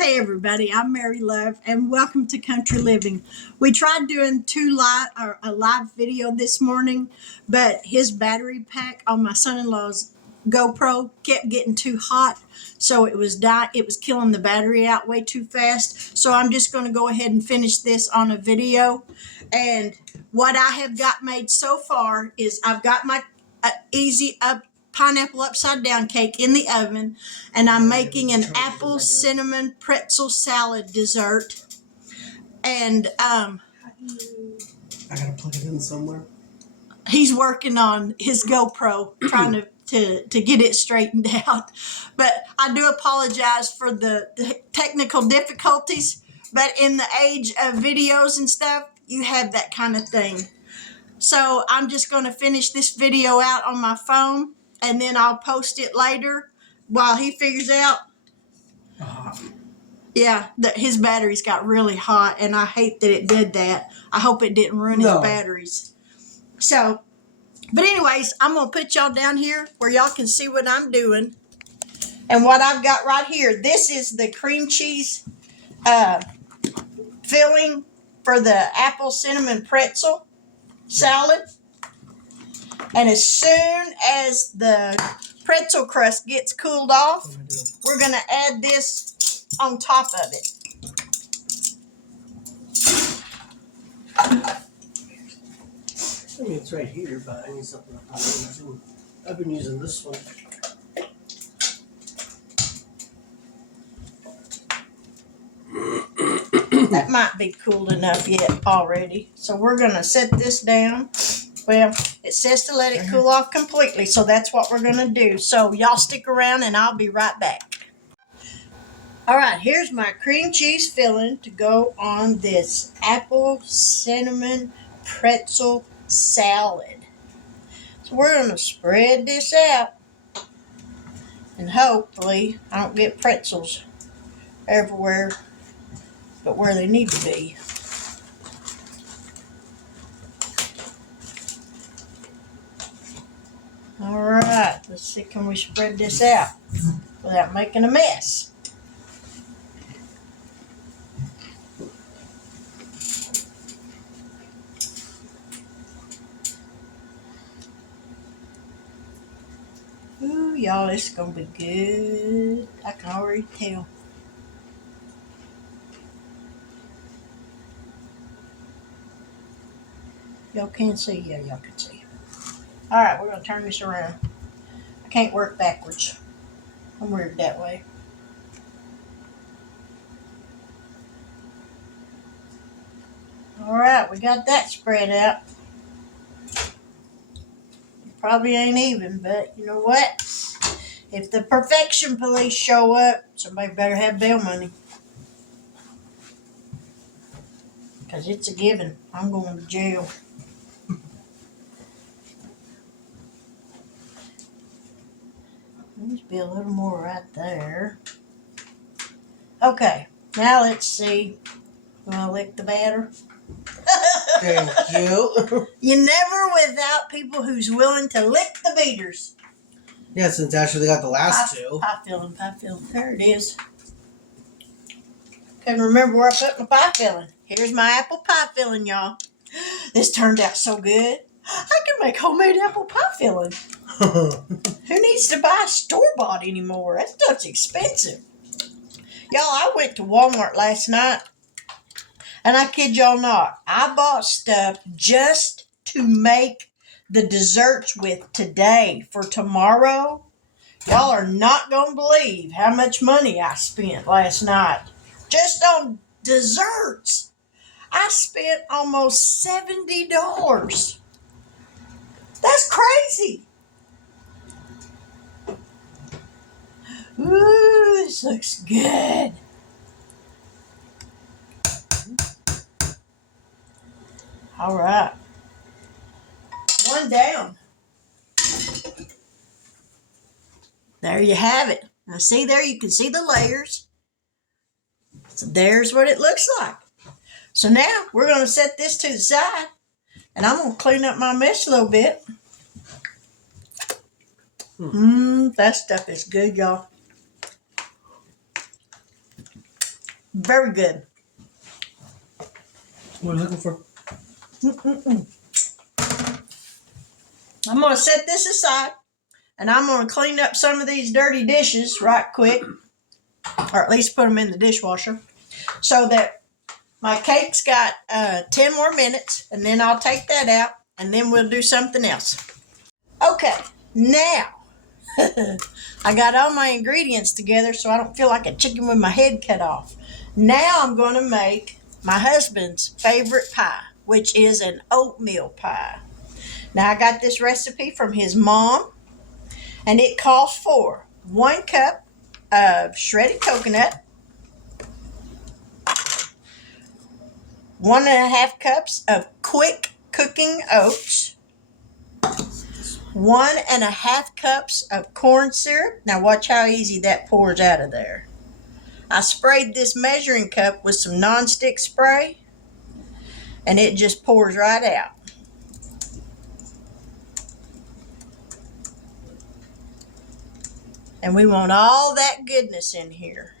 Hey everybody, I'm Mary Love and welcome to Country Living. We tried doing a live video this morning, but his battery pack on my son-in-law's GoPro kept getting too hot, so it was killing the battery out way too fast. So I'm just going to go ahead and finish this on a video. And what I have got made so far is I've got my pineapple upside down cake in the oven, and I'm making an apple cinnamon pretzel salad dessert. And I gotta plug it in somewhere. He's working on his GoPro trying to get it straightened out. But I do apologize for the technical difficulties, but in the age of videos and stuff, you have that kind of thing. So I'm just going to finish this video out on my phone, and then I'll post it later while he figures out. Yeah, his batteries got really hot, and I hate that it did that. I hope it didn't ruin his batteries. So, but anyways, I'm going to put y'all down here where y'all can see what I'm doing. And what I've got right here, this is the cream cheese filling for the apple cinnamon pretzel salad. And as soon as the pretzel crust gets cooled off, we're going to add this on top of it. I mean, it's right here, but I need something I've been using this one. That might be cooled enough yet already. So we're going to set this down. Well, it says to let it cool off completely, so that's what we're going to do. So y'all stick around and I'll be right back. All right, here's my cream cheese filling to go on this apple cinnamon pretzel salad. So we're going to spread this out, and hopefully I don't get pretzels everywhere but where they need to be. All right, let's see, can we spread this out without making a mess? Ooh, y'all, it's gonna be good. I can already tell. Y'all can see? Yeah, y'all can see. All right, we're gonna turn this around. I can't work backwards. I'm weird that way. All right, we got that spread out. Probably ain't even, but you know what? If the perfection police show up, somebody better have bail money. Because it's a given. I'm going to jail. Let's be a little more right there. Okay, now let's see. You want to lick the batter? Thank you. You're never without people who's willing to lick the beaters. Yeah, since Ashley got the last two. Pie filling. There it is. Couldn't remember where I put my pie filling. Here's my apple pie filling, y'all. This turned out so good. I can make homemade apple pie filling. Who needs to buy store-bought anymore? That stuff's expensive. Y'all, I went to Walmart last night, and I kid y'all not, I bought stuff just to make the desserts with today for tomorrow. Y'all are not going to believe how much money I spent last night just on desserts. I spent almost $70. That's crazy. Ooh, this looks good. All right. One down. There you have it. Now see there, you can see the layers. So there's what it looks like. So now we're going to set this to the side, and I'm going to clean up my mess a little bit. That stuff is good, y'all. Very good. What are you looking for? I'm going to set this aside, and I'm going to clean up some of these dirty dishes right quick, or at least put them in the dishwasher, so that my cake's got 10 more minutes, and then I'll take that out, and then we'll do something else. Okay, now I got all my ingredients together so I don't feel like a chicken with my head cut off. Now I'm going to make my husband's favorite pie, which is an oatmeal pie. Now I got this recipe from his mom, and it calls for 1 cup of shredded coconut, 1.5 cups of quick cooking oats, 1.5 cups of corn syrup. Now watch how easy that pours out of there. I sprayed this measuring cup with some nonstick spray, and it just pours right out. And we want all that goodness in here.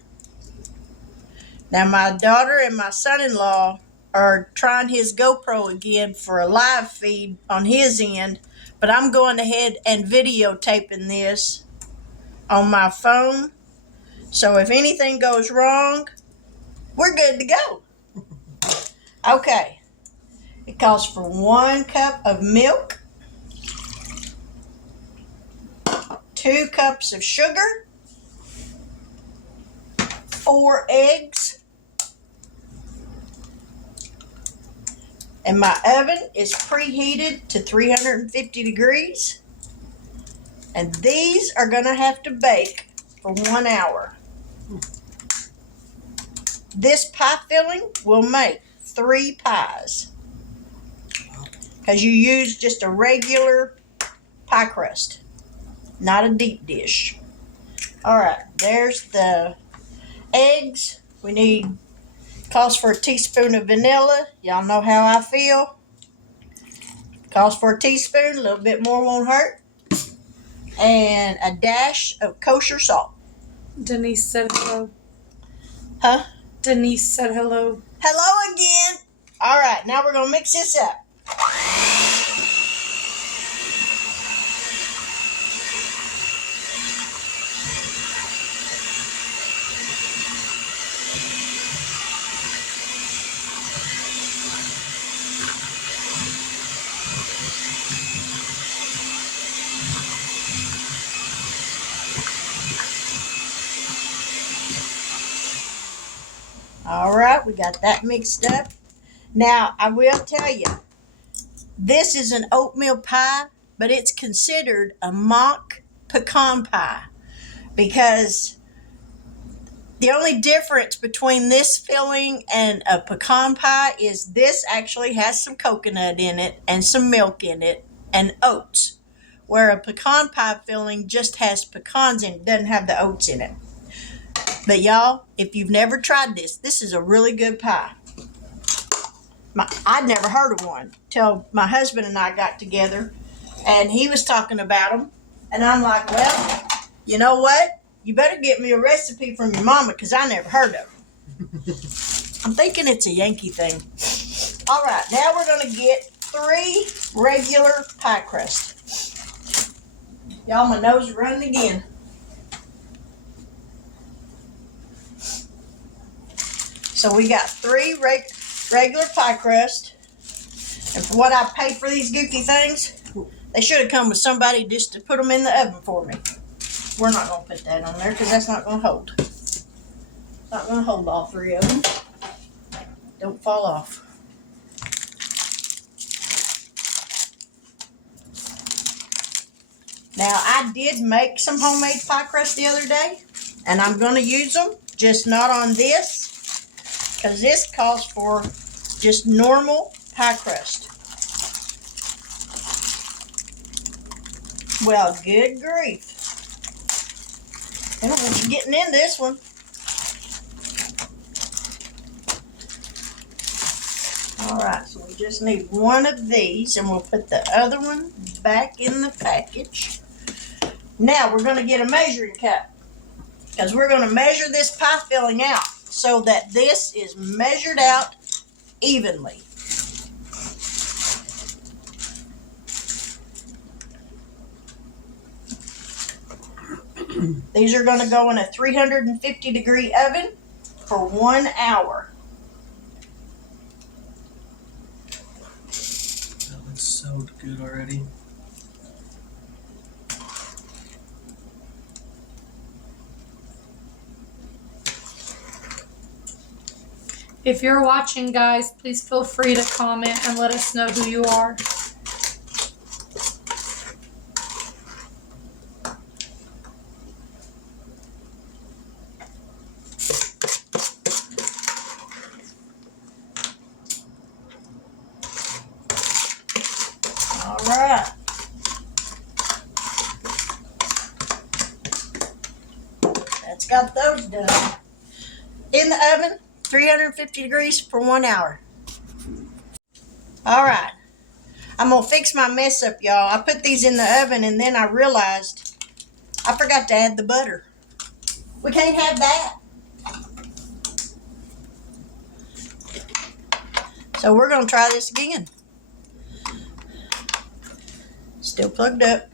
Now my daughter and my son-in-law are trying his GoPro again for a live feed on his end, but I'm going ahead and videotaping this on my phone. So if anything goes wrong, we're good to go. Okay. It calls for 1 cup of milk, 2 cups of sugar, 4 eggs, and my oven is preheated to 350 degrees. And these are going to have to bake for 1 hour. This pie filling will make 3 pies, because you use just a regular pie crust, not a deep dish. All right, there's the eggs. We need, calls for a teaspoon of vanilla. Y'all know how I feel. Calls for a teaspoon, a little bit more won't hurt. And a dash of kosher salt. Denise said hello. Huh? Denise said hello. Hello again. All right, now we're going to mix this up. All right, we got that mixed up. Now, I will tell you, this is an oatmeal pie, but it's considered a mock pecan pie, because the only difference between this filling and a pecan pie is this actually has some coconut in it and some milk in it and oats, where a pecan pie filling just has pecans in it, doesn't have the oats in it. But y'all, if you've never tried this, this is a really good pie. I'd never heard of one till my husband and I got together, and he was talking about them. And I'm like, well, you know what? You better get me a recipe from your mama, because I never heard of them. I'm thinking it's a Yankee thing. All right, now we're going to get 3 regular pie crust. Y'all, my nose is running again. So we got 3 regular pie crust. And for what I paid for these goofy things, they should have come with somebody just to put them in the oven for me. We're not going to put that on there because that's not going to hold. It's not going to hold all 3 of them. Don't fall off. Now, I did make some homemade pie crust the other day, and I'm going to use them, just not on this, because this calls for just normal pie crust. Well, good grief. I don't want you getting in this one. All right, so we just need 1 of these, and we'll put the other one back in the package. Now we're going to get a measuring cup, because we're going to measure this pie filling out. so that this is measured out evenly. These are going to go in a 350-degree oven for 1 hour. That looks so good already. If you're watching, guys, please feel free to comment and let us know who you are. All right. That's got those done. In the oven, 350 degrees for 1 hour. All right. I'm going to fix my mess up, y'all. I put these in the oven and then I realized I forgot to add the butter. We can't have that. So we're going to try this again. Still plugged up.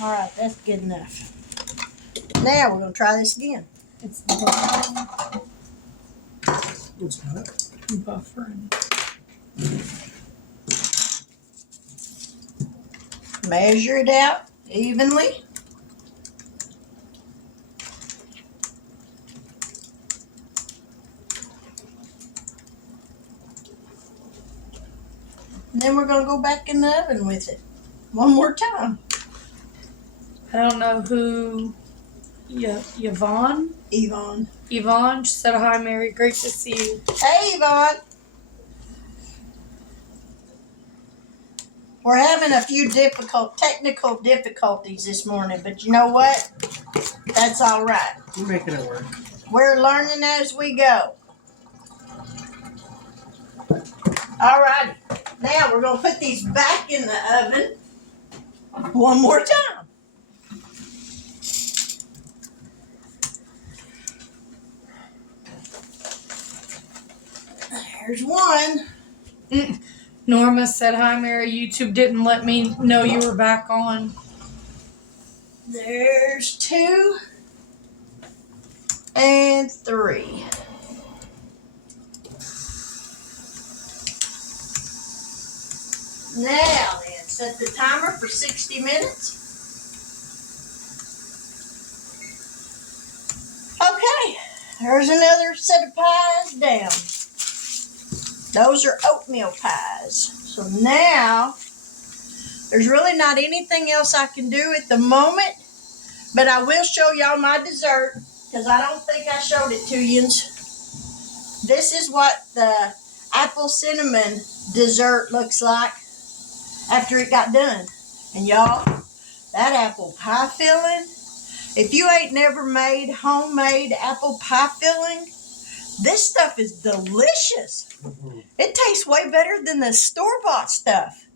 All right, that's good enough. Now we're going to try this again. It's buffering. It's not. Buffering. Measure it out evenly. And then we're going to go back in the oven with it one more time. I don't know who. Yvonne? Yvonne. Yvonne said, "Hi, Mary. Great to see you." Hey, Yvonne. We're having a few technical difficulties this morning, but you know what? That's all right. You're making it work. We're learning as we go. All righty. Now we're going to put these back in the oven one more time. There's one. Norma said, "Hi, Mary. YouTube didn't let me know you were back on." There's 2 and 3. Now then, set the timer for 60 minutes. Okay, there's another set of pies down. Those are oatmeal pies. So now, there's really not anything else I can do at the moment, but I will show y'all my dessert, because I don't think I showed it to you. This is what the apple cinnamon dessert looks like after it got done. And y'all, that apple pie filling, if you ain't never made homemade apple pie filling, this stuff is delicious. Mm-hmm. It tastes way better than the store-bought stuff.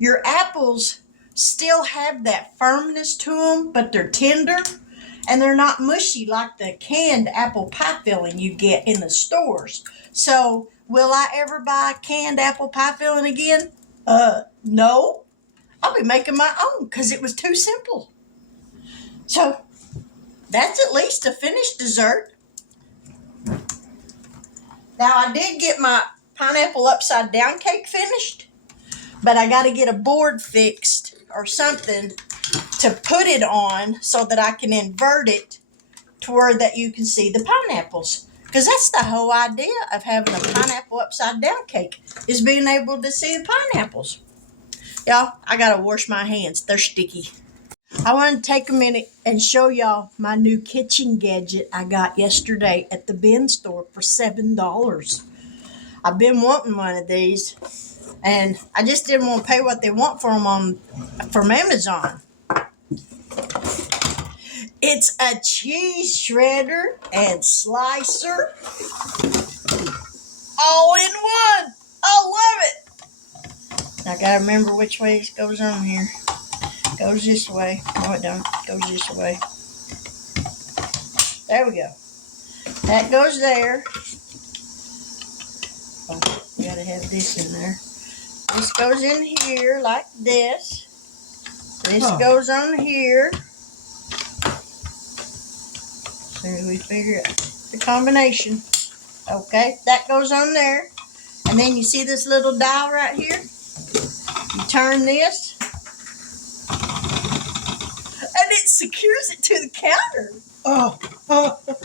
Your apples still have that firmness to them, but they're tender, and they're not mushy like the canned apple pie filling you get in the stores. So, will I ever buy canned apple pie filling again? No. I'll be making my own because it was too simple. So, that's at least a finished dessert. Now, I did get my pineapple upside down cake finished, but I got to get a board fixed or something to put it on so that I can invert it to where that you can see the pineapples. Because that's the whole idea of having a pineapple upside down cake, is being able to see the pineapples. Y'all, I gotta wash my hands. They're sticky. I want to take a minute and show y'all my new kitchen gadget I got yesterday at the bin store for $7. I've been wanting one of these, and I just didn't want to pay what they want for them from Amazon. It's a cheese shredder and slicer all in one. I love it. I gotta remember which way it goes on here. It goes this way. No, it don't. It goes this way. There we go. That goes there. Oh, you gotta have this in there. This goes in here like this. This goes on here. So we figure out the combination. Okay, that goes on there. And then you see this little dial right here? You turn this. And it secures it to the counter.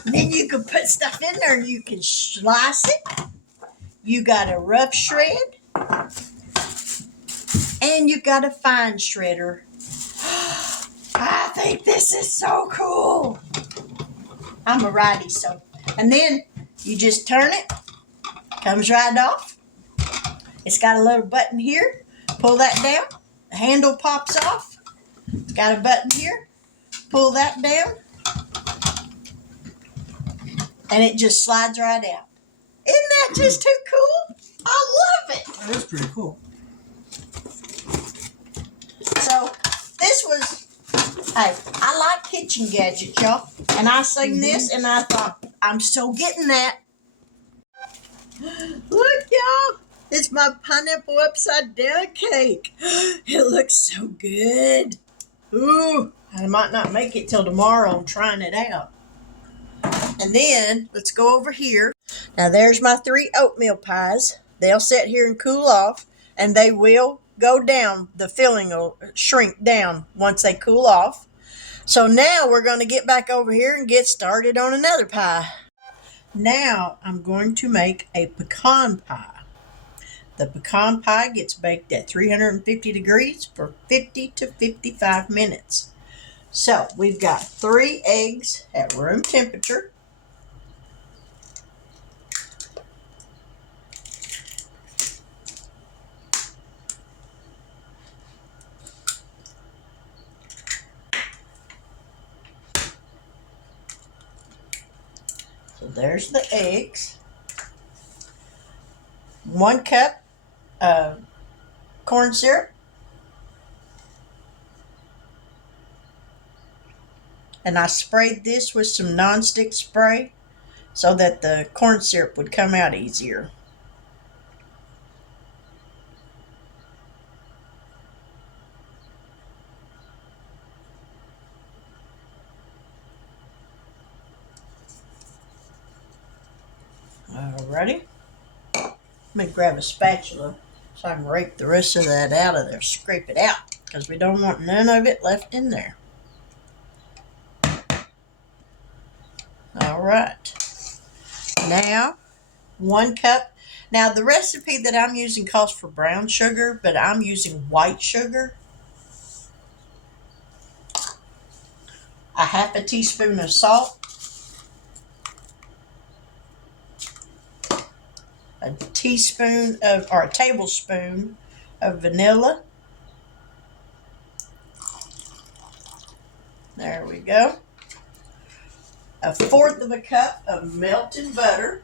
Then you can put stuff in there and you can slice it. You got a rough shred. And you got a fine shredder. I think this is so cool. I'm a righty, so. And then you just turn it. Comes right off. It's got a little button here. Pull that down. The handle pops off. It's got a button here. Pull that down. And it just slides right out. Isn't that just too cool? I love it. That is pretty cool. So this was, hey, I like kitchen gadgets, y'all. And I seen this and I thought, I'm so getting that. Look, y'all. It's my pineapple upside down cake. It looks so good. Ooh, I might not make it till tomorrow. I'm trying it out. And then let's go over here. Now there's my 3 oatmeal pies. They'll sit here and cool off, and they will go down. The filling will shrink down once they cool off. So now we're going to get back over here and get started on another pie. Now I'm going to make a pecan pie. The pecan pie gets baked at 350 degrees for 50 to 55 minutes. So we've got 3 eggs at room temperature. So there's the eggs. 1 cup of corn syrup. And I sprayed this with some nonstick spray so that the corn syrup would come out easier. Alrighty. Let me grab a spatula so I can rake the rest of that out of there. Scrape it out because we don't want none of it left in there. Alright. Now, 1 cup. Now the recipe that I'm using calls for brown sugar, but I'm using white sugar. A 1/2 teaspoon of salt. A tablespoon of vanilla. There we go. 1/4 cup of melted butter.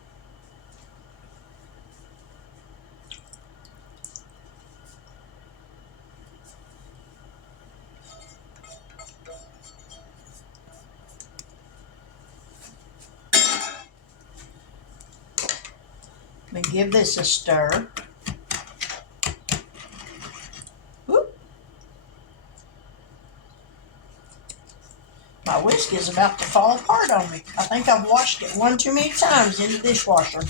Let me give this a stir. Whoop. My whisk is about to fall apart on me. I think I've washed it 1 too many times in the dishwasher.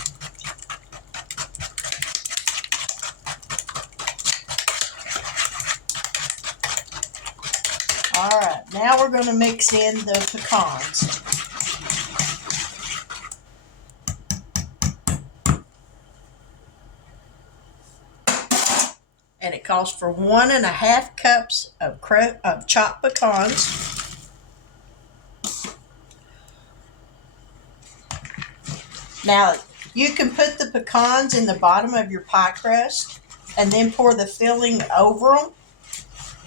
Alright, now we're going to mix in the pecans. calls for 1.5 cups of chopped pecans. Now, you can put the pecans in the bottom of your pie crust and then pour the filling over them,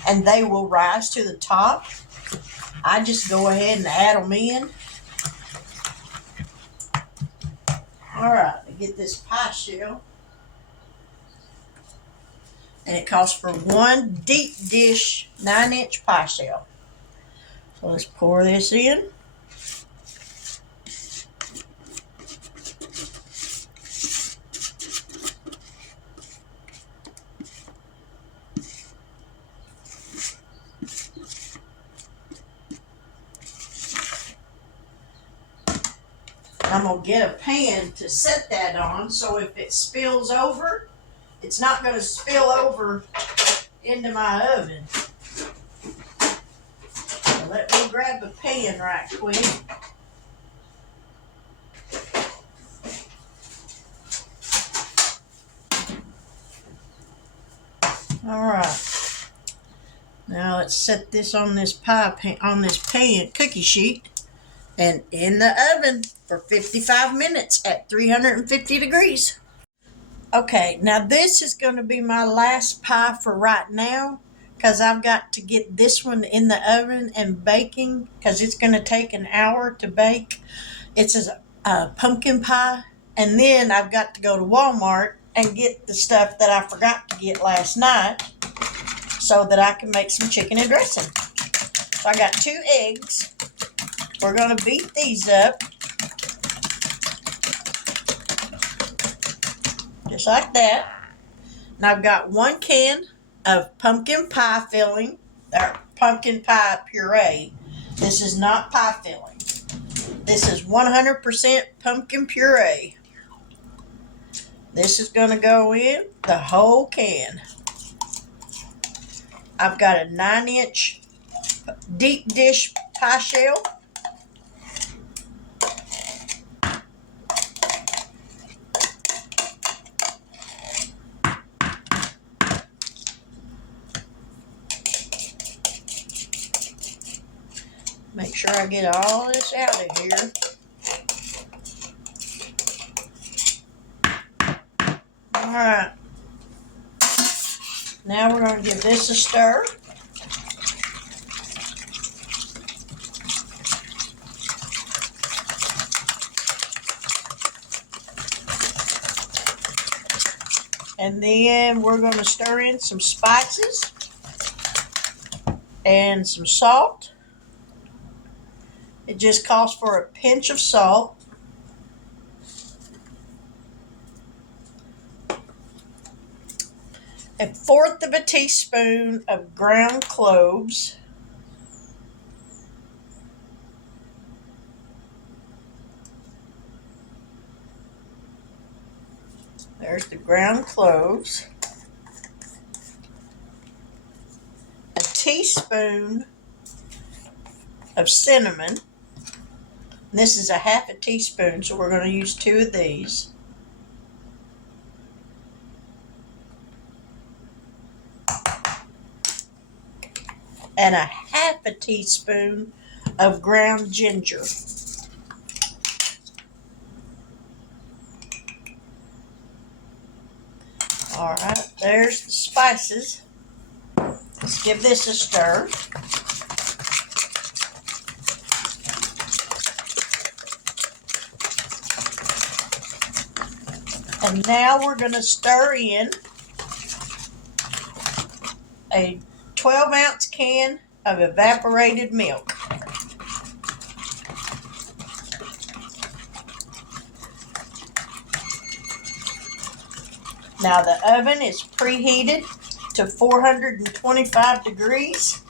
and they will rise to the top. I just go ahead and add them in. All right, I get this pie shell. And it calls for 1 deep dish 9-inch pie shell. So let's pour this in. I'm going to get a pan to set that on, so if it spills over, it's not going to spill over into my oven. So let me grab a pan right quick. All right. Now let's set this on this pan cookie sheet and in the oven for 55 minutes at 350 degrees. Okay, now this is going to be my last pie for right now, because I've got to get this one in the oven and baking, because it's going to take an hour to bake. It's a pumpkin pie, and then I've got to go to Walmart and get the stuff that I forgot to get last night so that I can make some chicken and dressing. So I got 2 eggs. We're going to beat these up. Just like that. And I've got 1 can of pumpkin pie filling, or pumpkin pie puree. This is not pie filling. This is 100% pumpkin puree. This is going to go in the whole can. I've got a 9-inch deep dish pie shell. Make sure I get all this out of here. Alright. Now we're going to give this a stir. And then we're going to stir in some spices and some salt. It just calls for a pinch of salt. A 1/4 of a teaspoon of ground cloves. There's the ground cloves. A teaspoon of cinnamon. And this is a 1/2 teaspoon, so we're going to use 2 of these. And a 1/2 teaspoon of ground ginger. All right, there's the spices. Let's give this a stir. And now we're going to stir in a 12-ounce can of evaporated milk. Now the oven is preheated to 425 degrees.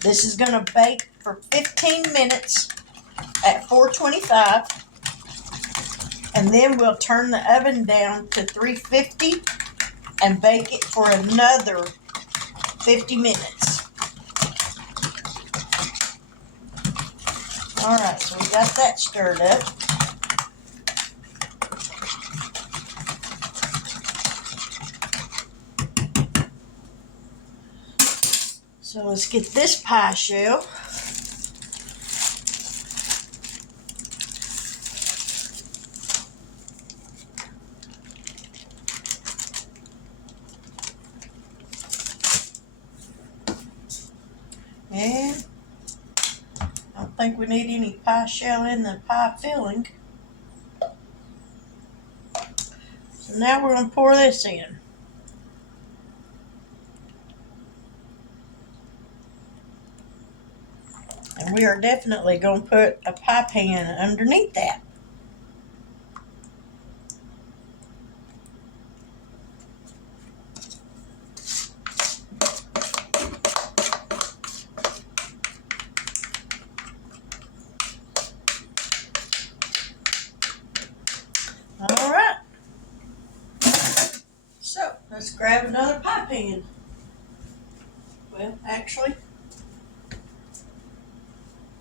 This is going to bake for 15 minutes at 425, and then we'll turn the oven down to 350 and bake it for another 50 minutes. All right, so we got that stirred up. So let's get this pie shell. And I don't think we need any pie shell in the pie filling. So now we're going to pour this in. And we are definitely going to put a pie pan underneath that. All right. So let's grab another pie pan. Well, actually,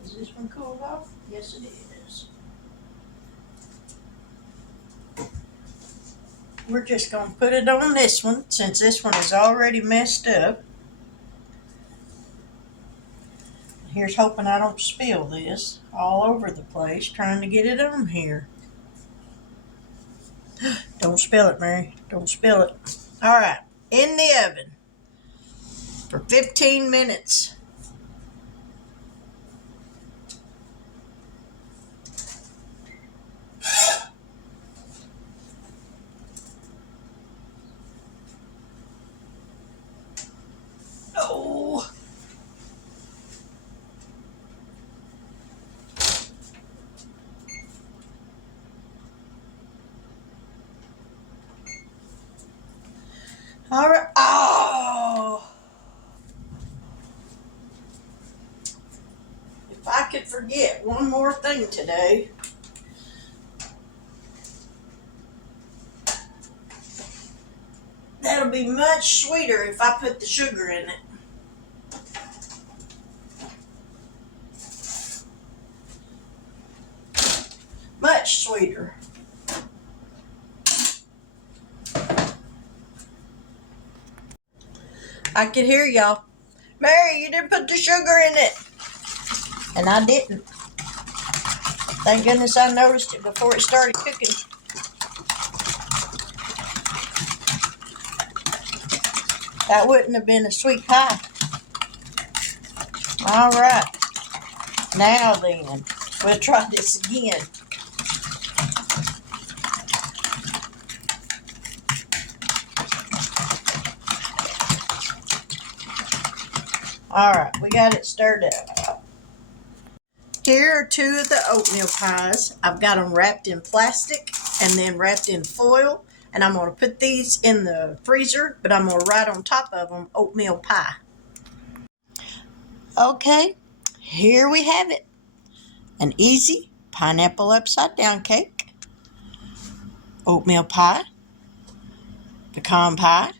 is this one cooled off? Yes, it is. We're just going to put it on this one since this one is already messed up. Here's hoping I don't spill this all over the place trying to get it on here. Don't spill it, Mary. Don't spill it. All right, in the oven for 15 minutes. Oh. All right. Oh. If I could forget one more thing today. That'll be much sweeter if I put the sugar in it. Much sweeter. I could hear y'all. Mary, you didn't put the sugar in it. And I didn't. Thank goodness I noticed it before it started cooking. That wouldn't have been a sweet pie. All right. Now then, we'll try this again. All right, we got it stirred up. Here are two of the oatmeal pies. I've got them wrapped in plastic and then wrapped in foil. And I'm going to put these in the freezer, but I'm going to write on top of them oatmeal pie. Okay, here we have it. An easy pineapple upside down cake, oatmeal pie, pecan pie,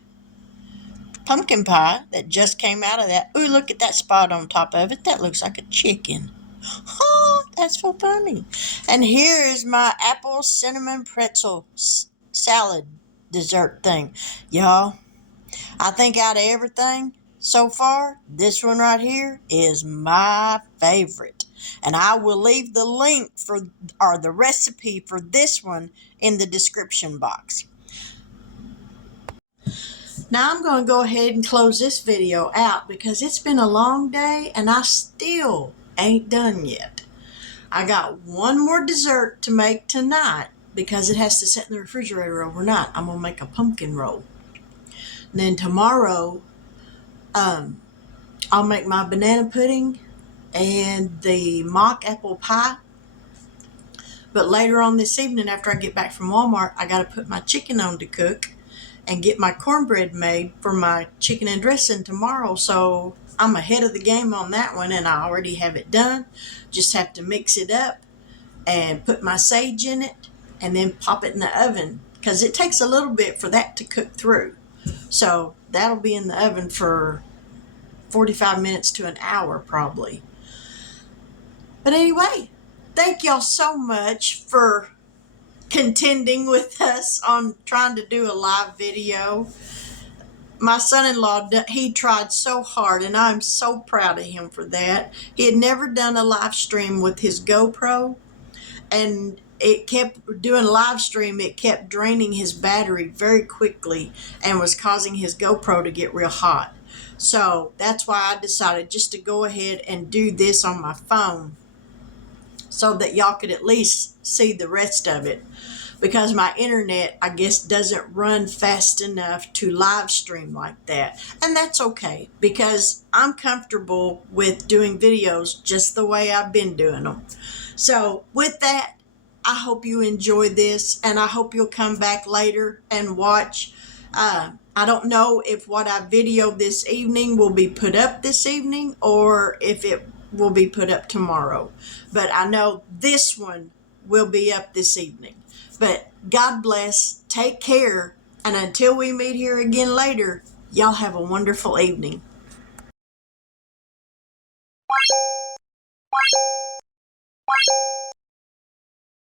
pumpkin pie that just came out of that. Ooh, look at that spot on top of it. That looks like a chicken. Oh, that's so funny. And here is my apple cinnamon pretzel salad dessert thing. Y'all, I think out of everything so far, this one right here is my favorite. And I will leave the link or the recipe for this one in the description box. Now I'm going to go ahead and close this video out because it's been a long day and I still ain't done yet. I got one more dessert to make tonight because it has to sit in the refrigerator overnight. I'm going to make a pumpkin roll. And then tomorrow, I'll make my banana pudding and the mock apple pie. But later on this evening, after I get back from Walmart, I got to put my chicken on to cook and get my cornbread made for my chicken and dressing tomorrow. So I'm ahead of the game on that one, and I already have it done. Just have to mix it up and put my sage in it and then pop it in the oven because it takes a little bit for that to cook through. So that'll be in the oven for 45 minutes to an hour probably. But anyway, thank y'all so much for contending with us on trying to do a live video. My son-in-law, he tried so hard, and I'm so proud of him for that. He had never done a live stream with his GoPro, and it kept doing live stream. It kept draining his battery very quickly and was causing his GoPro to get real hot. So that's why I decided just to go ahead and do this on my phone so that y'all could at least see the rest of it, because my internet, I guess, doesn't run fast enough to live stream like that. And that's okay, because I'm comfortable with doing videos just the way I've been doing them. So with that, I hope you enjoy this, and I hope you'll come back later and watch. I don't know if what I video this evening will be put up this evening or if it will be put up tomorrow. But I know this one will be up this evening. But God bless, take care, and until we meet here again later, y'all have a wonderful evening.